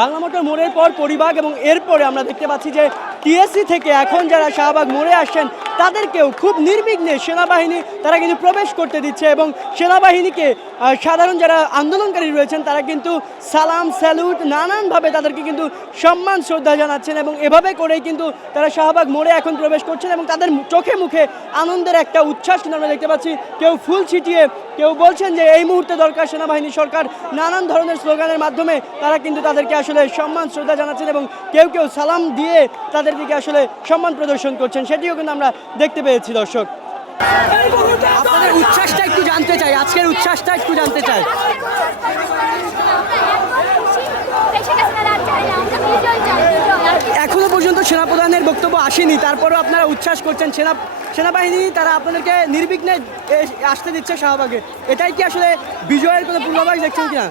Bangla motor মোড়ের পর পরিবাগ এবং এরপরে আমরা দেখতে পাচ্ছি যে টিএসসি থেকে এখন যারা শাহবাগ মোড়ে আসছেন তাদেরকেও খুব নির্বিঘ্নে সেনাবাহিনী তারা কিন্তু প্রবেশ করতে দিচ্ছে এবং সেনাবাহিনীকে সাধারণ যারা আন্দোলনকারী রয়েছেন তারা কিন্তু সালাম স্যালুট নানানভাবে তাদেরকে কিন্তু সম্মান শ্রদ্ধা জানাচ্ছেন এবং এভাবে করেই কিন্তু তারা শাহবাগ মোড়ে এখন প্রবেশ করছেন এবং তাদের চোখে মুখে আনন্দের একটা উচ্ছ্বাস কিন্তু আমরা দেখতে পাচ্ছি। কেউ ফুল ছিটিয়ে, কেউ বলছেন যে এই মুহূর্তে দরকার সেনাবাহিনী সরকার, নানান ধরনের স্লোগানের মাধ্যমে তারা কিন্তু তাদেরকে আসলে সম্মান শ্রদ্ধা জানাচ্ছেন এবং কেউ কেউ সালাম দিয়ে তাদের দিকে আসলে সম্মান প্রদর্শন করছেন, সেটিও কিন্তু আমরা দেখতে পেয়েছি। দর্শক, আপনাদের উচ্ছ্বাসটা একটু জানতে চাই, আজকের উচ্ছ্বাসটা একটু জানতে চাই। এখনো পর্যন্ত সেনাপ্রধানের বক্তব্য আসেনি, তারপরেও আপনারা উচ্ছ্বাস করছেন। সেনাবাহিনী তারা আপনাদেরকে নির্বিঘ্নে আসতে দিচ্ছে শাহবাগে, এটাই কি আসলে বিজয়ের কোনো পূর্বাভাস দেখছেন কিনা?